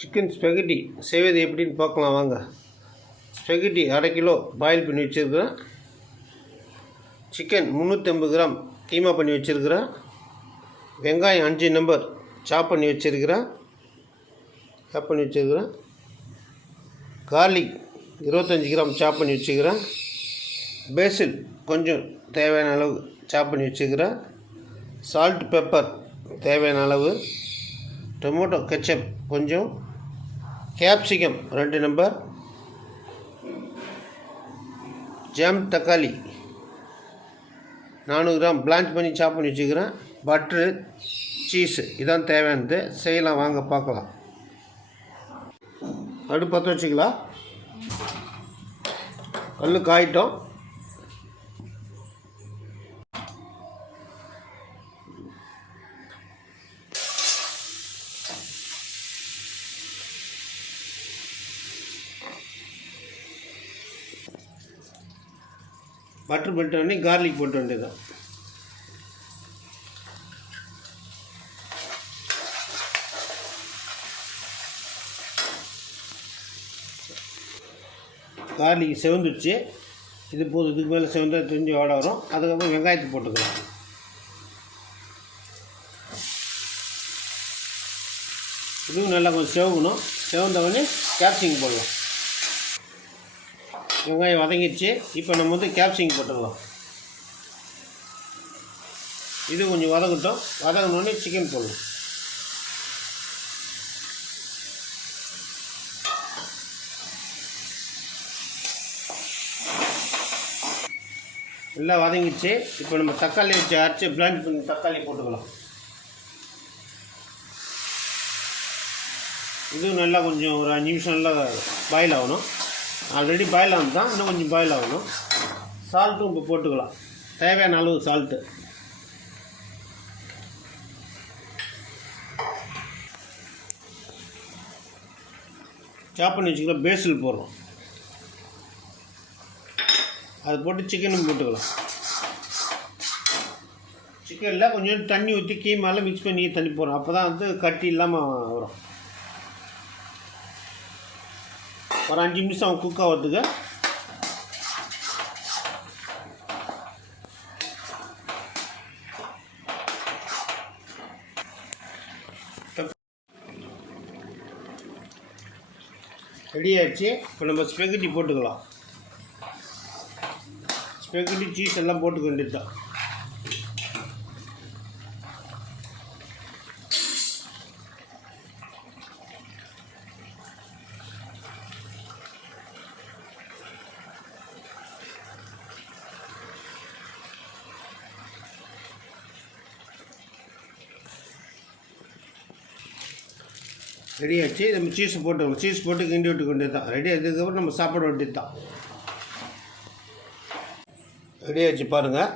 Chicken spaghetti செய்வது எப்படின்னு பார்க்கலாம் வாங்க. ஸ்பெகட்டி 1/2 கிலோ பாயில் பண்ணி வச்சுருக்கிறேன். சிக்கன் 350 கிராம் கீமா பண்ணி வச்சுருக்கிறேன். வெங்காயம் 5 நம்பர் சாப் பண்ணி வச்சுருக்கிறேன். கார்லிக் 25 கிராம் சாப் பண்ணி வச்சுக்கிறேன். பேசில் கொஞ்சம் தேவையான அளவு சாப் பண்ணி வச்சுக்கிறேன். சால்ட் பெப்பர் தேவையான அளவு. டொமேட்டோ கெச்சப் கொஞ்சம். Capsicum 2 number. ஜாம் தக்காளி 400 கிராம் பிளான்ச் பண்ணி சாப் பண்ணி வச்சுக்கிறேன். பட்ரு சீஸு இதான் தேவையானது. செய்யலாம் வாங்க பார்க்கலாம். அடுப்பு பற்ற வச்சுக்கலாம். கல் காயிட்டோம். பட்டர் பண்ணிட்டு உடனே கார்லிக் போட்டு வேண்டியதுதான். கார்லிக் செவந்துச்சு. இது போதும். இதுக்கு மேலே செவந்தா தெரிஞ்சு வாட வரும். அதுக்கப்புறம் வெங்காயத்தை போட்டுக்கலாம். இதுவும் நல்லா கொஞ்சம் செவக்கணும். செவந்தவொடனே கேப்சிகம் போடலாம். வெங்காயம் வதங்கிடுச்சு. இப்போ நம்ம கேப்சிகம் போட்டுடலாம். இது கொஞ்சம் வதங்கட்டும். வதங்கினோடனே சிக்கன் போடலாம். எல்லாம் வதங்கிடுச்சு. இப்போ நம்ம தக்காளி வச்சு அரைச்சி பிளான்ச் பண்ணி தக்காளி போட்டுக்கலாம். இதுவும் நல்லா கொஞ்சம் ஒரு 5 நிமிஷம் நல்லா பாயில் ஆகணும். ஆல்ரெடி பாயில் ஆகுது தான், இன்னும் கொஞ்சம் பாயில் ஆகணும். சால்ட்டும் இப்போ போட்டுக்கலாம். தேவையான அளவு சால்ட்டு. சாப் பண்ணி வச்சுக்கலாம். பேசில் போடுறோம். அது போட்டு சிக்கனும் போட்டுக்கலாம். சிக்கனில் கொஞ்சம் தண்ணி ஊற்றி கீமாலாம் மிக்ஸ் பண்ணி தண்ணி போடுறோம். அப்போ தான் கட்டி இல்லாமல் வரும். ஒரு 5 நிமிஷம் குக் ஆகிறதுக்கு. ரெடி ஆகிடுச்சு. இப்போ நம்ம ஸ்பெகட்டி போட்டுக்கலாம். ஸ்பெகட்டி சீஸ் எல்லாம் போட்டுக்க வேண்டியது தான். ரெடி ஆச்சு. நம்ம சீஸ் போட்டுக்கணும். சீஸ் போட்டு கிண்டி விட்டு வேண்டியது தான். ரெடி ஆகிடுறதுக்கப்புறம் நம்ம சாப்பிட வேண்டியது தான். ரெடி ஆச்சு பாருங்கள்.